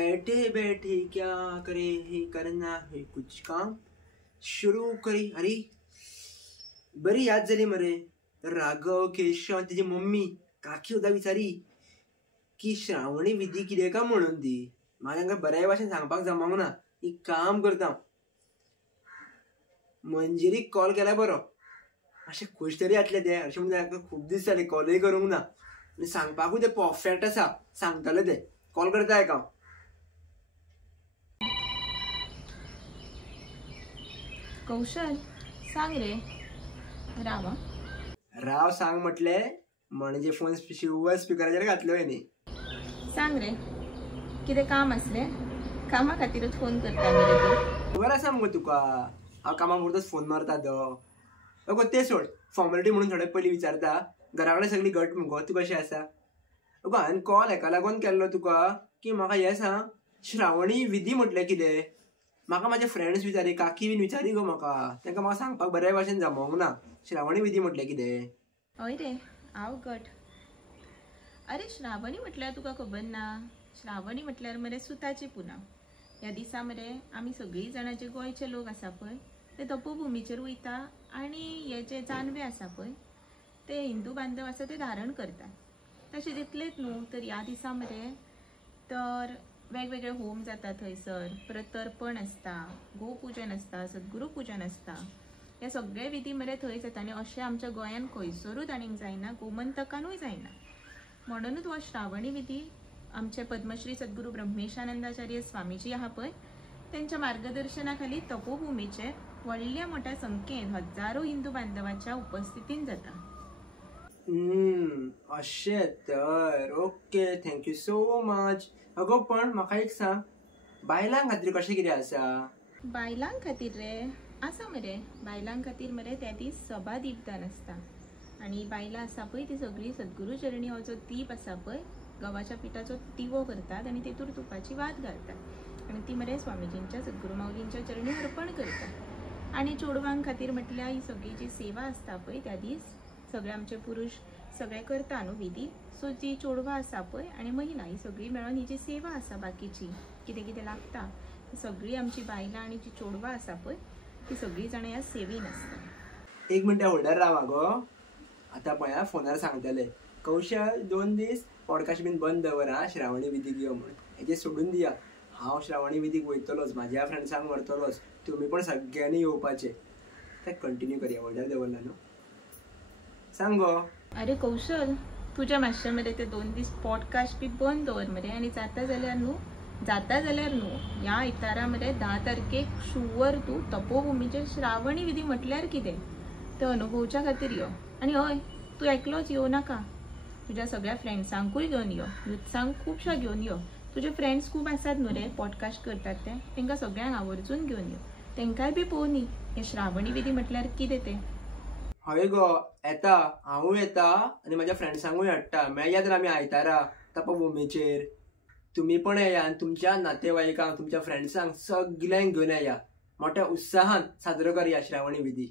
बैठे बैठे क्या करे हे करना है कुछ काम शुरू करी. अरे बरी याद झाली मरे. राघव केशव तिची मम्मी काकी सुद्धा विचारी की श्रावणी विधी कितें का म्हणून ती. म्हाका तांकां बऱ्या भाशेन सांगपाक जमोंक ना. एक काम करता मंजिरीक कॉल केला बरो. अशें खुश तरी जातले ते अशें म्हणजे ताका खूब दीस जाले कॉलय करूंक ना आनी सांगपाकूय ते परफेक्ट आसा. सांगतले ते कॉल करता हाका. कौशल सांग रे. राव सांग म्हटले म्हणजे फोन स्पीकराचेर घातलो न्ही. सांग रे कितें काम आसलें. कामा खातीरच फोन करता मरे तूं. खबर आसा मगो तुका हांव कामाक पुरतोच फोन मारता तो. अगो ते सोड फॉर्मेलिटी म्हणून थोडे पयलीं विचारता घरा कडेन सगळी घट मुगो. तूं कशें आसा. अगो हांवें कॉल हेका लागून केल्लो तुका की म्हाका हें सांग श्रावणी विधी म्हटलें कितें. म्हाका म्हाजे फ्रेंड्स विचारी काकी बीन विचारी गो म्हाका. तांकां म्हाका सांगपाक बऱ्या भाशेन जमोंक ना. श्रावणी विधी म्हटलें कितें. हय रे हांव घट. अरे श्रावणी म्हटल्यार तुका खबर ना. श्रावणी म्हटल्यार मरे सुताची पुनव. ह्या दिसा मरे आमी सगळीं जाणां जे गोंयचे लोक आसा पळय ते तपोभुमीचेर वयता आनी हे जे जानवे आसा पळय ते हिंदू बांधव आसा ते धारण करतात. तशें तितलेंच न्हू तर ह्या दिसा मरे तर वेगवेगळे होम जाता थंयसर. परत तर्पण आसता, गोपुजन आसता, सद्गुरू पूजन आसता. हे सगळे विधी मरे थंय जाता आनी अशें आमच्या गोंयान खंयसरूच आनीक जायना. गोमंतकानूय जायना. म्हणूनच हो श्रावणी विधी आमचे पद्मश्री सद्गुरू ब्रह्मेशानंदाचार्य स्वामीजी आहा पळय त्यांच्या मार्गदर्शना खाली तपोभुमीचेर व्हडल्या मोठ्या संख्येन हजारो हिंदू बांधवांच्या उपस्थितीन जाता. अशें तर ओके थँक्यू सो मच. अगो पण म्हाका एक सांग बायलां खातीर कशें कितें आसा. बायलां खातीर रे आसा मरे. बायलां खातीर मरे त्या दीस सभा दीपदान आसता आनी बायलां आसा पळय ती सगळीं सद्गुरू चरणी हो जो दीप आसा पळय गव्हाच्या पिठाचो दिवो करतात आनी तेतूर तुपाची वात घालतात आनी ती मरे स्वामीजींच्या सद्गुरू माऊलींच्या चरणी अर्पण करतात. आनी चोडवांक खातीर म्हटल्यार ही सगळी जी सेवा आसता पळय त्या दीस सगळे आमचे पुरुश सगळे करता न्हू विधी. सो जी चोडवां आसा पळय आनी महिला ही सगळी मेळून ही जी सेवा आसा बाकीची कितें कितें लागता ती सगळी आमची बायलां आनी जी चोडवां आसा पळय ती सगळीं जाणां ह्या सेवेन आसता. एक मिनटां होल्डर रावा गो. आतां पळया फोनार सांगतले कौशल 2 दीस पॉडकास्ट बीन बंद दवर हा श्रावणी विधीक यो म्हणून. हेजेर सोडून दिया. हांव श्रावणी विधीक वयतलोच म्हाज्या फ्रेंड्सांक व्हरतलोच. तुमी पण सगळ्यांनी येवपाचे. ते कंटिन्यू करया. होल्डर दवरला न्हू. सांग गो. अरे कौशल तुझ्या मातशें मरे ते 2 दीस पॉडकास्ट बी बंद दवर मरे आनी जाता जाल्यार न्हू ह्या आयतारा मरे 10 तारखेक शुवर तूं तपोभुमीचेर श्रावणी विधी म्हटल्यार कितें ते अनुभवच्या खातीर यो. आनी हय तूं एकलोच येवं नाका. तुज्या सगळ्या फ्रेंड्सांकूय घेवन यो. युथ्सांक खुबशा घेवन यो. तुजे फ्रेंड्स खूब आसात न्हू रे पॉडकास्ट करतात ते. तांकां सगळ्यांक आवर्जून घेवन यो. तांकांय बी पळोवनी हे श्रावणी विधी म्हटल्यार कितें तें. हय गो येता. हांवूय येता आनी म्हाज्या फ्रेंड्सांकूय हाडटा. मेळया तर आमी आयतारा तपोभुमीचेर. तुमी पण येया आनी तुमच्या नातेवाईकांक तुमच्या फ्रेंड्सांक सगळ्यांक घेवन येया. मोठ्या उत्साहान साजरो करया श्रावणी विधी.